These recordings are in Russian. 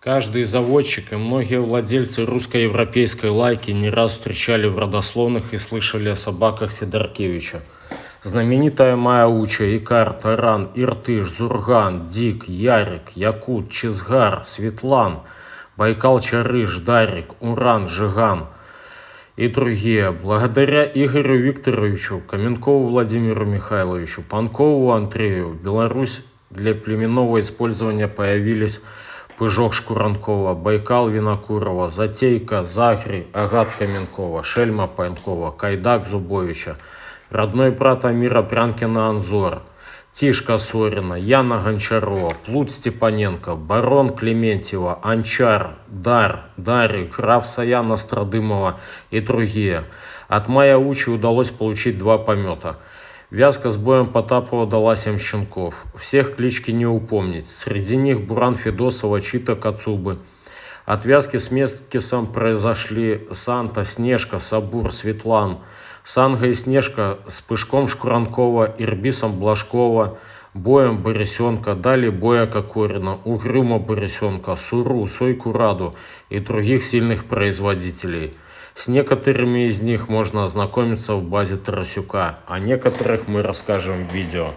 Каждый заводчик и многие владельцы русско-европейской лайки не раз встречали в родословных и слышали о собаках Сидоркевича. Знаменитая Маяча, Икар, Таран, Иртыш, Зурган, Дик, Ярик, Якут, Чизгар, Светлан, Байкал-Чарыш, Дарик, Уран, Жиган и другие. Благодаря Игорю Викторовичу, Каменкову Владимиру Михайловичу, Панкову Андрею в Беларусь для племенного использования появились Пыжок Шкуранкова, Байкал Винокурова, Затейка, Захри, Агат Каменкова, Шельма Панкова, Кайдак Зубовича, родной брат Амира Прянкина Анзор, Тишка Сорина, Яна Гончарова, Плут Степаненко, Барон Клементьева, Анчар, Дарик, граф Саяна Страдымова и другие. От Маячи удалось получить 2 помета. Вязка с боем Потапова дала 7 щенков. Всех клички не упомнить. Среди них Буран Федосова, Чита Кацубы. От Вязки с Мескисом произошли Санта, Снежка, Сабур, Светлан. Санга и Снежка с Пышком Шкуранкова, Ирбисом Блажкова, Боем Борисенка, далее Боя Кокорина, Угрюма Борисенка, Суру, Сойку Раду и других сильных производителей. С некоторыми из них можно ознакомиться в базе Тарасюка, о некоторых мы расскажем в видео.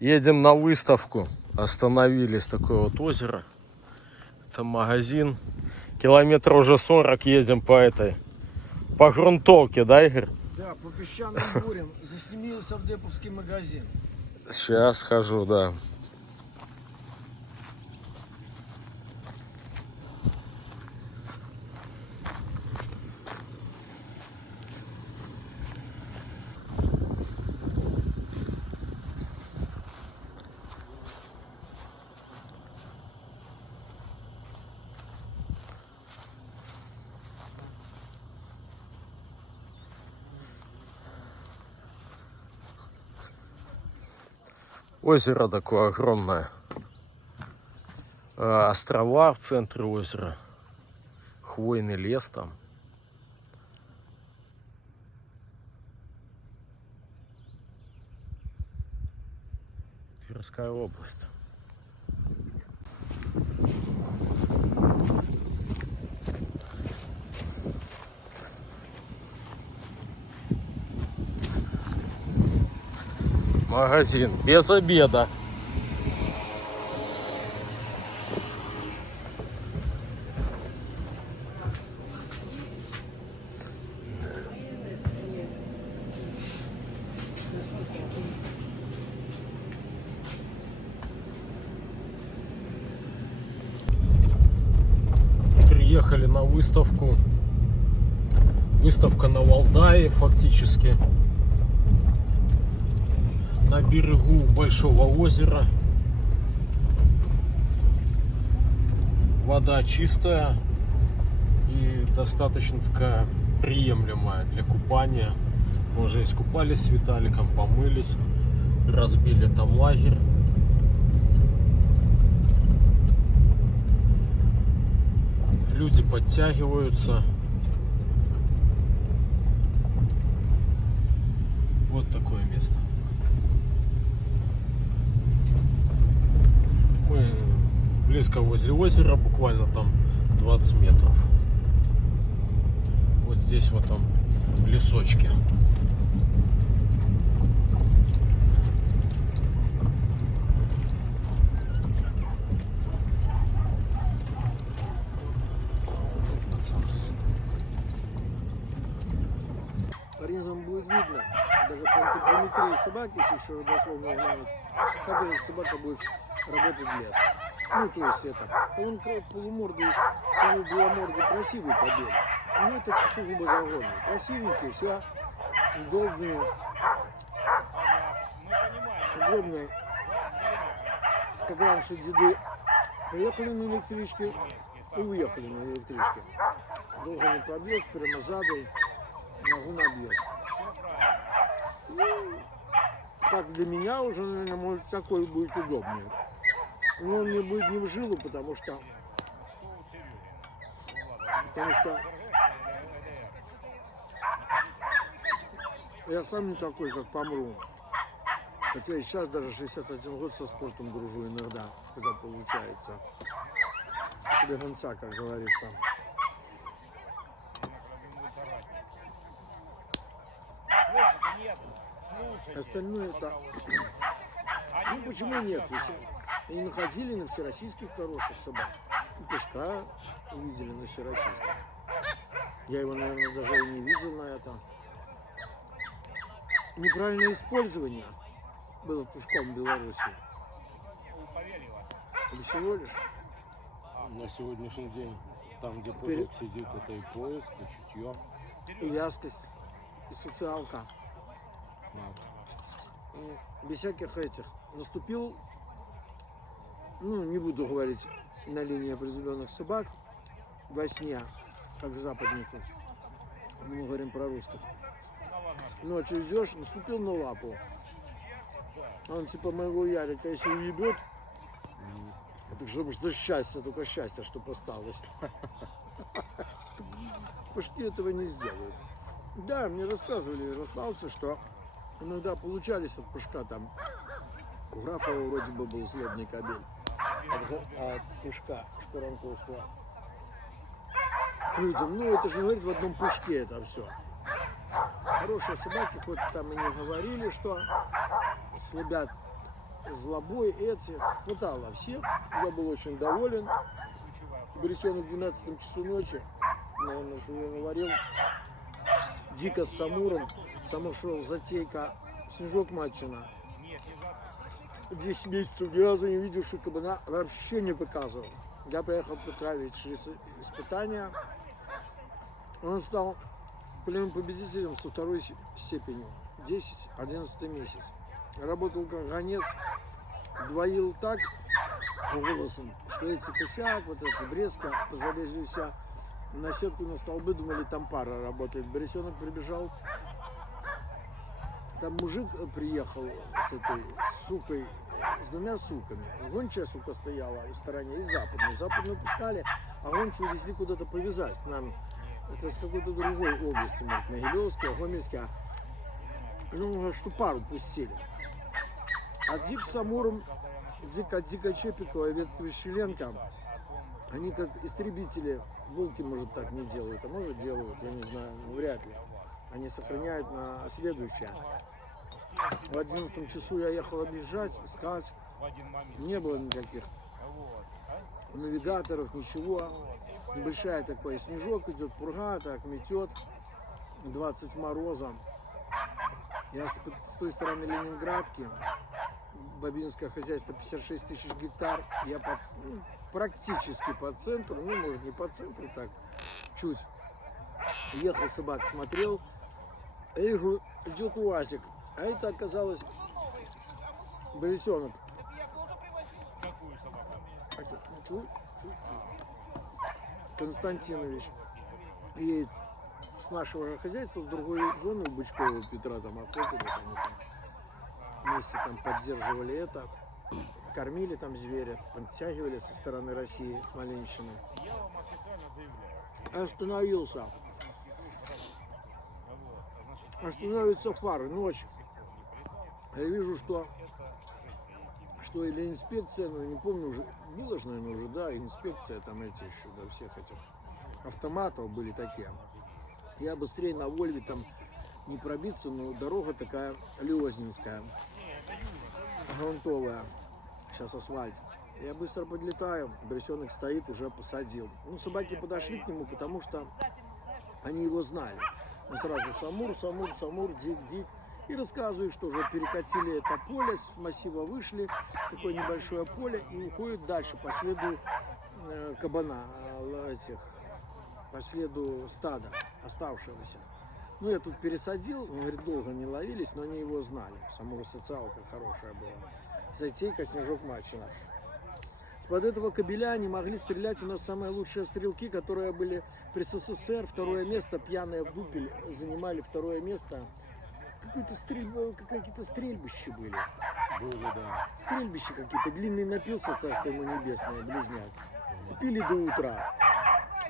Едем на выставку. Остановились, такое вот озеро. Это магазин. Километра уже 40 едем по грунтовке, да, Игорь? Да, по песчаным бурям. Засними совдеповский магазин. Сейчас схожу, да. Озеро такое огромное. Острова в центре озера. Хвойный лес там. Тверская область. Магазин без обеда. Приехали на выставку. Выставка на Валдае фактически. На берегу большого озера. Вода чистая и достаточно такая приемлемая для купания. Мы уже искупались с Виталиком, помылись, разбили там лагерь. Люди подтягиваются. Вот такое место. Мы близко возле озера, буквально там 20 метров. Вот здесь вот там лесочки. Порезом будет видно, даже по антропометрии собаки, если еще родословно знают, как эта собака будет работать в лес. Ну, то есть это, он полумордый, полубеломордый, красивый побег. Ну, это сугубо загонный. Красивенький, все, удобные. Удобные. Как раньше деды приехали на электричке и уехали на электричке. Долго не побег, прямо задой, ногу набьет. Ну, так для меня уже, наверное, может, такой будет удобнее. Но он мне будет не в жилу, потому что Я сам не такой, как помру. Хотя и сейчас даже 61 год со спортом дружу иногда, когда получается. Себе гонца, как говорится. Остальное это... Ну почему нет? Если они находили на всероссийских хороших собак. И Пышка увидели на всероссийских. Я его, наверное, даже и не видел на этом. Неправильное использование было Пушком в Беларуси. Или всего лишь? На сегодняшний день, там, где Пыжок сидит, это и поиск, и чутье. И вязкость, и социалка. Без всяких этих. Наступил, ну, не буду говорить на линии определенных собак, во сне, как западников. Мы говорим про русских. Ночью идешь, наступил на лапу. Он типа моего Ярика, если уебет, так чтобы за счастье, только счастье, что осталось. Пышки этого не сделают. Да, мне рассказывали ярославцы, что иногда получались от Пышка там. У Графова вроде бы был злобный кобель. От Пышка Шкуранковского. К людям, ну это же не говорит в одном Пышке это все. Хорошие собаки, хоть там и не говорили, что слабят злобой эти. Хватало всех. Я был очень доволен. Бересенок в 12 часу ночи, наверное, что я говорил, дико с Самуром. Самур шел затейка, Снежок Матчина. 10 месяцев ни разу не видел, что кабана вообще не показывал. Я приехал поправить через испытания. Он стал полевым победителем со второй степени. 10-11 месяц. Работал как гонец, двоил так голосом, что эти косяк, вот эти бреска, залезли вся на сетку, на столбы, думали, там пара работает. Бересенок прибежал, там мужик приехал с этой сукой, с двумя суками. Гончая сука стояла в стороне и западную. Западную пускали, а гончую везли куда-то повязать к нам. Это с какой-то другой области, может, Могилевская, Гомельская. Ну, что пару пустили. А Дик с Амуром, Дик от Дика Чепикова и Ветка Вещеленко, они как истребители, волки, может, так не делают, а может делают, я не знаю, ну, вряд ли. Они сохраняют на следующее. В 11 часу я ехал объезжать, искать, не было никаких навигаторов, ничего. Небольшая такой снежок идет, пурга, так метет, 20 мороза. Я с той стороны Ленинградки, бабинское хозяйство 56 тысяч гектар, я практически по центру, ну может не по центру, так чуть. Ехал собак, смотрел, я вижу, идет УАЗик, а это оказалось Бересенок. Константинович едет с нашего хозяйства, с другой зоны, у Бычкова Петра, там охотили, там вместе там поддерживали это, кормили там зверя, подтягивали со стороны России, Смоленщины. Остановился. Останавливается фары, ночь. Я вижу, что или инспекция, ну не помню уже, было же, наверное, уже, да, инспекция там эти еще, да, всех этих автоматов были такие. Я быстрее на Вольве там не пробиться, но дорога такая лёзнинская, грунтовая, сейчас асфальт. Я быстро подлетаю, Бересенок стоит, уже посадил. Ну, собаки подошли к нему, потому что они его знали. Он сразу Самур, Дик. И рассказывают, что уже перекатили это поле, с массива вышли, такое небольшое поле, и уходят дальше по следу кабана, по следу стада оставшегося. Ну, я тут пересадил, он говорит, долго не ловились, но они его знали. Самура социалка хорошая была. Затейка, Снежок Матчина. Под этого кобеля они могли стрелять. У нас самые лучшие стрелки, которые были при СССР. Второе место, пьяные в дупель, занимали второе место. Какие-то стрельбища были. Были, да. Стрельбища какие-то. Длинный напился, царство ему небесное, близняк. И пили до утра.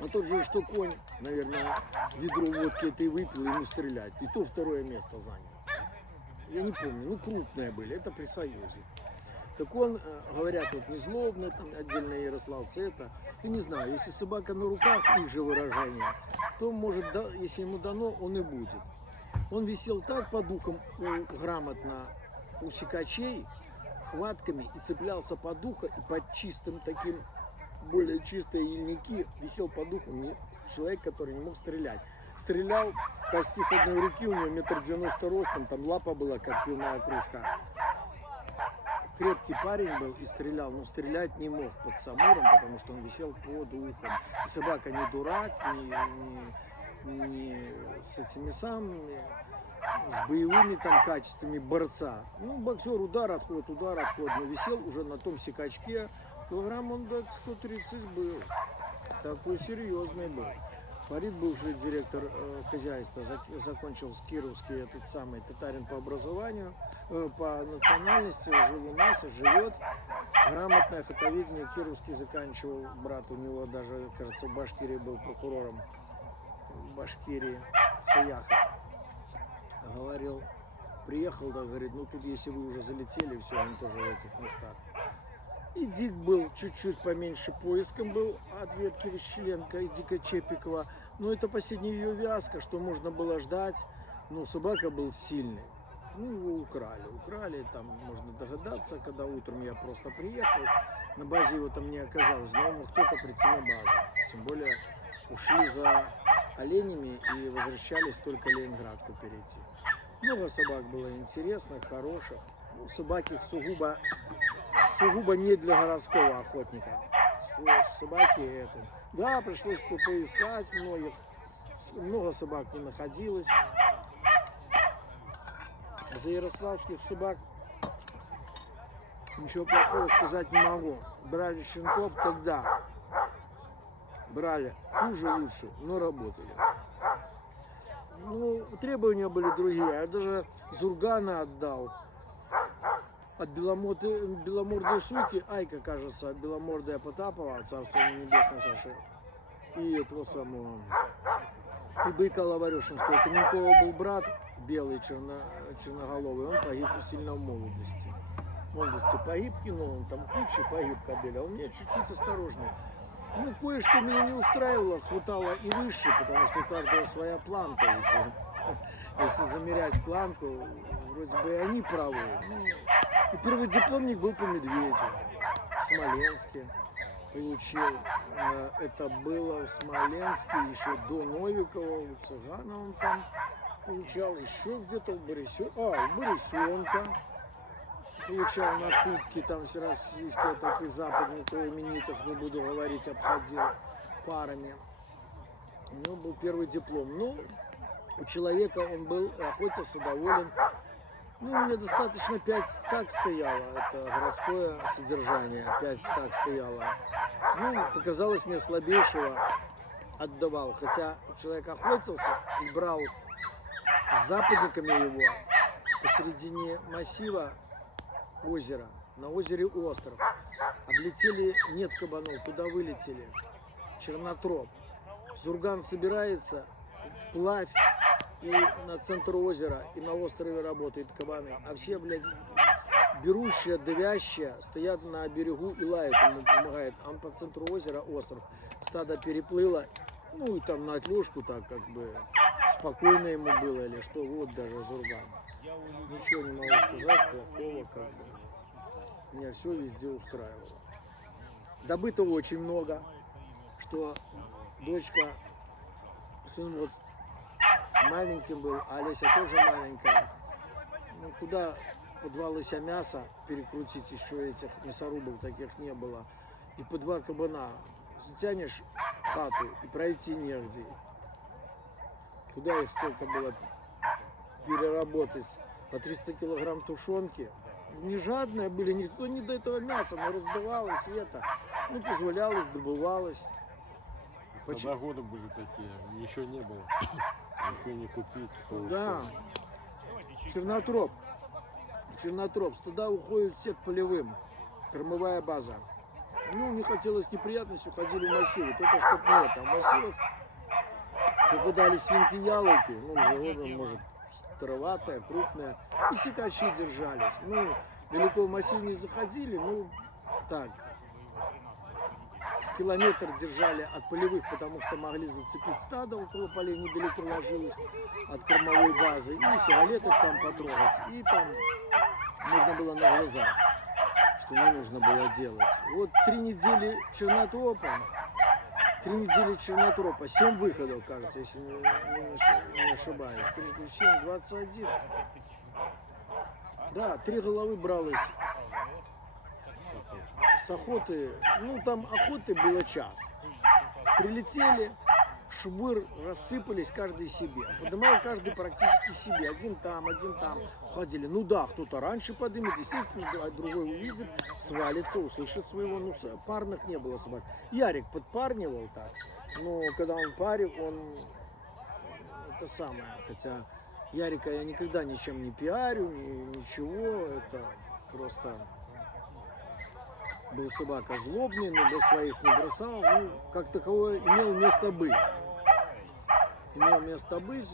А тот же, что конь, наверное, ведро водки этой выпил, ему стрелять. И то второе место занял. Я не помню, ну крупные были, это при Союзе. Так он, говорят, вот не злобный, там отдельно ярославцы это. Я не знаю, если собака на руках, их же выражение, то может, если ему дано, он и будет. Он висел так по духам грамотно у сикачей, хватками, и цеплялся по духу, и под чистым таким, более чистые ельники, висел по духу человек, который не мог стрелять. Стрелял почти с одной руки, у него 1,90 м ростом, там лапа была, как пивная кружка. Крепкий парень был и стрелял, но стрелять не мог под самуром, потому что он висел под ухом. И собака не дурак, не с этими самыми, с боевыми там качествами борца. Ну, боксер, удар, отход, но висел уже на том секачке. Килограмм он до 130 был. Такой серьезный был. Фарид, бывший директор хозяйства, закончил Кировский, этот самый татарин по образованию, по национальности, жил у нас и живет. Грамотное хатоведение Кировский заканчивал, брат у него даже, кажется, в Башкирии был прокурором, в Башкирии, Саяхов. Говорил, приехал, да, говорит, ну тут если вы уже залетели, все, он тоже в этих местах. И Дик был чуть-чуть поменьше поиском был от Ветки Ващеленко и Дика Чепикова. Но это последняя ее вязка, что можно было ждать. Но собака был сильный. Ну, его украли. Украли, там можно догадаться, когда утром я просто приехал. На базе его там не оказалось, но он мог только прийти на базу. Тем более ушли за оленями и возвращались только Ленинградку перейти. Много собак было интересных, хороших. Ну, собаки сугубо не для городского охотника. Собаки это. Да, пришлось поискать многих. Много собак не находилось. За ярославских собак ничего плохого сказать не могу. Брали щенков тогда. Брали хуже, лучше, но работали. Ну, требования были другие. Я даже Зургана отдал. От беломордой суки, Айка, кажется, беломордая Потапова, царство небесное Саша, и этого самого, и Быка Лаварюшинского. У Каменкова был брат, белый, черноголовый, он погиб сильно в молодости. В молодости погиб, кинул он там кучу, погиб кобель, а у меня чуть-чуть осторожнее. Ну, кое-что меня не устраивало, хватало и выше, потому что у каждого своя планка, если замерять планку, вроде бы и они правы. Ну, и первый дипломник был по Медведю, в Смоленске получил. Это было в Смоленске еще до Новикова, у Цыгана он там получал, еще где-то в Борисенко получал на кубке, там всероссийских таких западников, именитых, не буду говорить, обходил парами. У него был первый диплом. Ну, у человека он был, охотился доволен. Ну, у меня достаточно 5 стак стояло, это городское содержание, 5 стак стояло. Ну, показалось мне слабейшего, отдавал. Хотя человек охотился и брал с западниками его посередине массива озера, на озере Остров. Облетели, нет кабанов, туда вылетели. Чернотроп. Зурган собирается вплавь, и на центр озера, и на острове работают кабаны. А все, блядь, берущие, давящие, стоят на берегу и лают, ему помогает. А он по центру озера, остров. Стадо переплыло, ну и там на отлежку так как бы спокойно ему было, или что, вот даже Зурган. Ничего не могу сказать плохого, как бы. Меня все везде устраивало. Добыто очень много, что дочка, сын вот маленьким был, а Олеся тоже маленькая. Ну, куда по 2 лося мяса перекрутить, еще этих мясорубов таких не было. И по 2 кабана. Затянешь хату и пройти негде. Куда их столько было переработать? По 300 килограмм тушенки. Не жадные были, никто не до этого мяса, но раздавалось и это. Ну, позволялось, добывалось. Тогда годы были такие, ничего не было, ничего не купить. Да, Чернотроп, туда уходит все к полевым, кормовая база. Ну, не хотелось неприятностей, ходили в массивы. Только чтоб не это. А в массивах попадались свинки-яловки, ну, животное, может, староватая, крупная. И сикачи держались. Ну, далеко в массив не заходили, ну, так. С километр держали от полевых, потому что могли зацепить стадо, около полей недалеко ложилось от кормовой базы, и сигалеток там потрогать, и там нужно было на глаза, что не нужно было делать. Вот 3 недели чернотропа, 7 выходов, кажется, если не ошибаюсь, 7, 21. Да, 3 головы бралось с охоты, ну там охоты было час. Прилетели, швыр, рассыпались каждый себе. Поднимал каждый практически себе. Один там. Ходили. Ну да, кто-то раньше подымет, естественно, а другой увидит, свалится, услышит своего. Ну, парных не было собак. Ярик подпарнивал так. Но когда он парил, он это самое. Хотя Ярика я никогда ничем не пиарю, ничего. Это просто... Был собака злобный, но до своих не бросал, ну, как таковое имел место быть.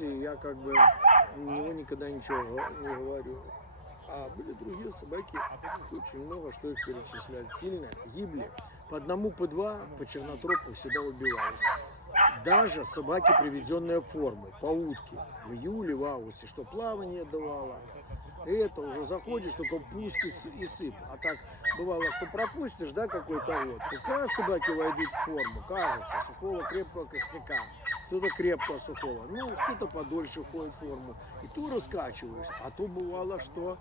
И я как бы у него никогда ничего не говорю. А были другие собаки, очень много, что их перечислять. Сильно гибли. По одному, по два, по чернотропу всегда убивались. Даже собаки, приведенные в форму, по утке, в июле, в августе, что плавание давало. Это уже заходишь, только пуски и сыпь. А так бывало, что пропустишь, да, какой-то год. Пока собаки войдут в форму, кажется, сухого крепкого костяка. Кто-то крепкого сухого, ну, кто-то подольше ходит в форму. И то раскачиваешь. А то бывало, что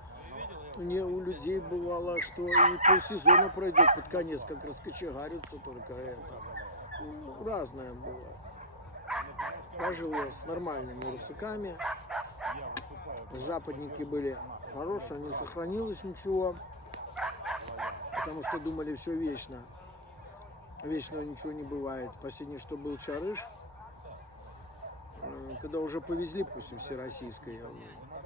у людей бывало, что и полсезона пройдет под конец, как раскочегарятся только это. Ну, разное было. Я жил с нормальными русаками. Западники были хорошие, не сохранилось ничего, потому что думали все вечно. Вечного ничего не бывает. Последний, что был Чарыш, когда уже повезли после всероссийской, я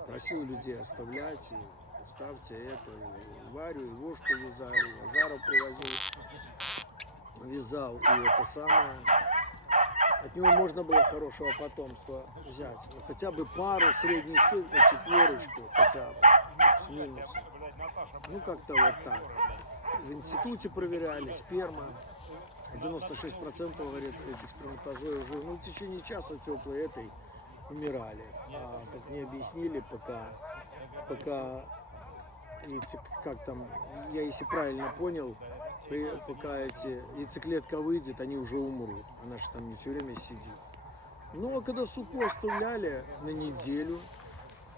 просил людей оставлять, и ставьте это, и Варю, и Вошку вязали, и Азаров привозил, вязал, и это самое. От него можно было хорошего потомства взять. Ну, хотя бы пару средних суток, четверочку хотя бы, с минусом. Ну, как-то вот так. В институте проверяли, сперма. 96% говорит, этих сперматозоидов уже, ну, в течение часа теплой этой умирали. А как мне объяснили, пока как там, я если правильно понял, пока яйцеклетка выйдет, они уже умрут. Она же там не все время сидит. Ну, а когда суку оставляли на неделю,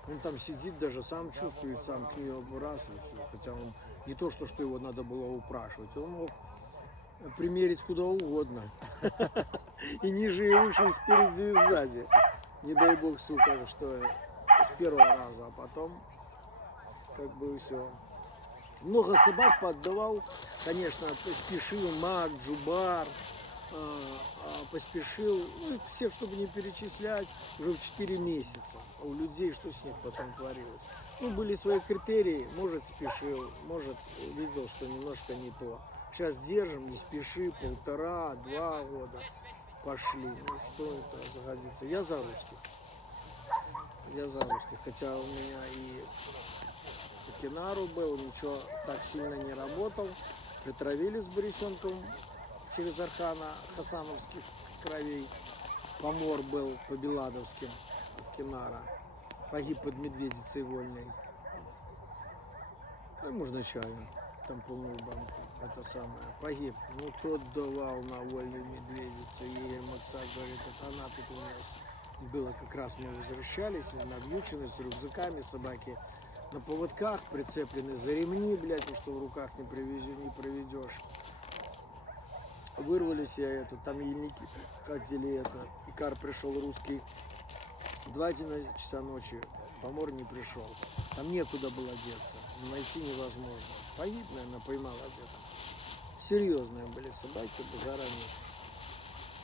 он там сидит, даже сам чувствует, сам к нее выбрасывается. Хотя он не то, что его надо было упрашивать, он мог примерить куда угодно. И ниже, и выше, и спереди, и сзади. Не дай бог, сука, что с первого раза, а потом как бы все. Много собак поддавал, конечно, Поспешил, Мак, Джубар, Поспешил, ну, всех, чтобы не перечислять, уже в 4 месяца. А у людей что с них потом творилось? Ну, были свои критерии, может, спешил, может, видел, что немножко не то. Сейчас держим, не спеши, 1,5-2 года пошли. Ну, что это загодится? Я за русских, хотя у меня и Кинару был, ничего так сильно не работал. Притравили с Борисенком через Архана хасановских кровей. Помор был по Беладовским от Кинара. Погиб под Медведицей Вольной. Ну, можно чаю. Там полную банку. Это самое. Погиб. Ну, тот давал на Вольной Медведице. И Макса говорит, это она тут у нас было. Как раз мы возвращались, навьючены с рюкзаками, собаки на поводках прицеплены за ремни, блядь, и что в руках не проведешь. Вырвались там ельники хотели Икар пришел русский 2 часа ночи, Помор не пришел. Там некуда было деться, найти невозможно. Погиб, наверное, поймал где-то. Серьезные были собаки, базара нет.